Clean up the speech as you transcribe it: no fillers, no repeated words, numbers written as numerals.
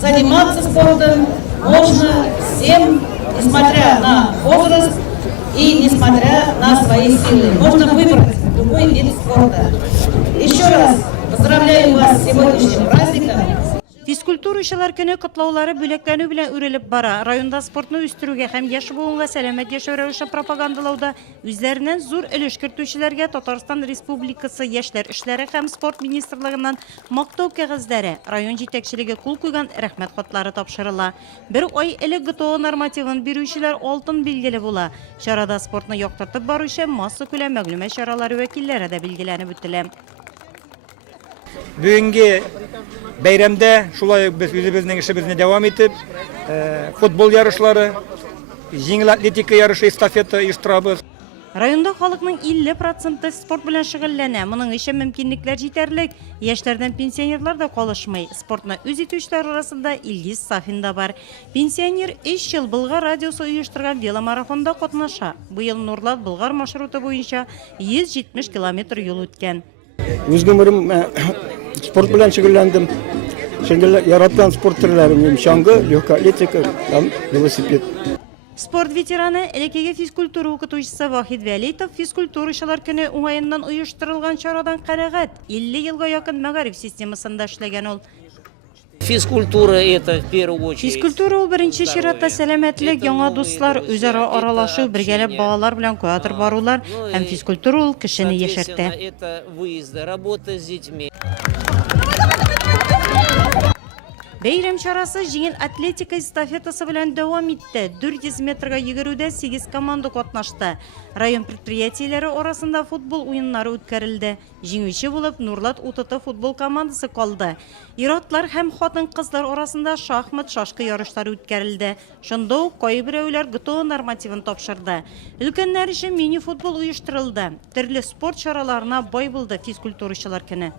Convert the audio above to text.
Заниматься спортом можно всем, несмотря на возраст и несмотря на свои силы. Можно выбрать любой вид спорта. Еще раз поздравляю вас с сегодняшним праздником. Физкультура işçiler көне котлаулары бүләкләнү белән үрелеп бара. Районда спортны үстерүгә һәм яшь буынга сәламәт яшәү рәвешен пропагандалауда үзләреннән зур өлеш кертүчеләргә Татарстан Республикасы Яшьләр эшләре һәм спорт министрлыгыннан мактау кәгазьләре, район җитәкчелеге кул куйган рәхмәт хатлары тапшырыла. Бер ай элек ГТО нормативын бирүчеләр алтын билгеле була. Чарада спортны яктыртып баручы масса күләм мәгълүмат чаралары вәкилләре дә билгеләнеп үтелә. Бүгенге бәйрәмдә шулай без үзебезнең эшебезне дәвам итеп, футбол ярышлары, җиңел атлетика ярышы, эстафета оештырабыз. Районда халыкның 50% спорт белән шөгыльләнә. Моның өчен мөмкинлекләр җитәрлек. Яшьләрдән пенсионерлар да калышмый. Спортны үз итүчеләр арасында Илгиз Сафин да бар. Пенсионер 3 ел Болгар радиосы оештырган веломарафонда катнаша. Бу ел Нурлат Болгар маршруты буенча 170 километр юл үткән. Үз гомерем спорт белән шөгыльләндем. Яраткан спорт төрләрем шаңгы, легкая атлетика һәм велосипед. Спорт ветераны элекеге физкультура укытучысы Вахид Вәлитов физкультурачылар көне уңаеннан оештырылган чарадан канәгать. 50 елга якын мәгариф системасында эшләгән ул. Физкультура это в первую очередь. Физкультура ул беренче чиратта сәламәтлек, яңа дуслар, үзара аралашу, бергәләп балалар белән театр барулар һәм физкультура ул кешене яшәртә. Это выезды, работа с детьми. Бәйрәм чарасы җиңел атлетика эстафетасы белән дәвам итте. 400 метрга йөгерүдә 8 команда катнашты. Район предприятиеләре арасында футбол уеннары үткәрелде. Җиңүче булып Нурлат УТТ футбол командасы калды. Иратлар һәм хатын-кызлар арасында шахмат, шашкы ярышлары үткәрелде. Шунда ук кайберәүләр ГТО нормативын тапшырды. Өлкәннәр өчен мини-футбол оештырылды. Төрле спорт чараларына бай булды физкультурачылар көне.